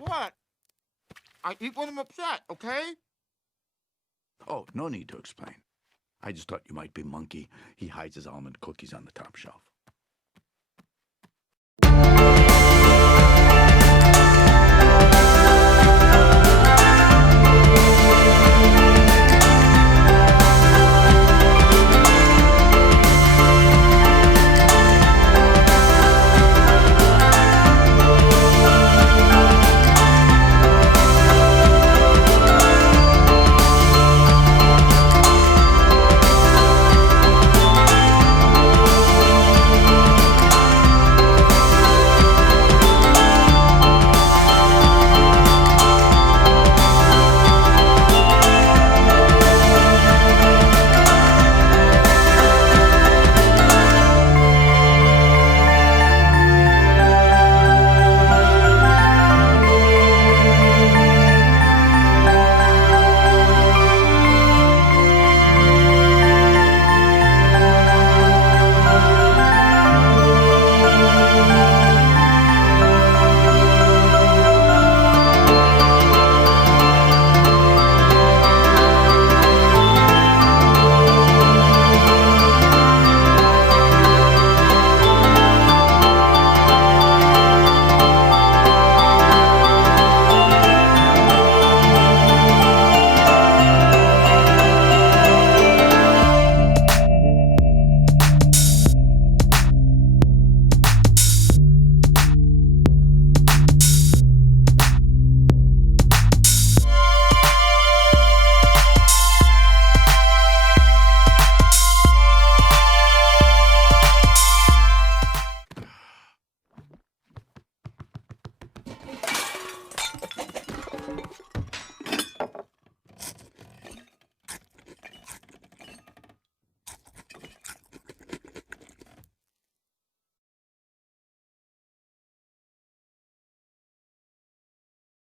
What? I eat when I'm upset, okay? Oh, no need to explain. I just thought you might be Monkey. He hides his almond cookies on the top shelf.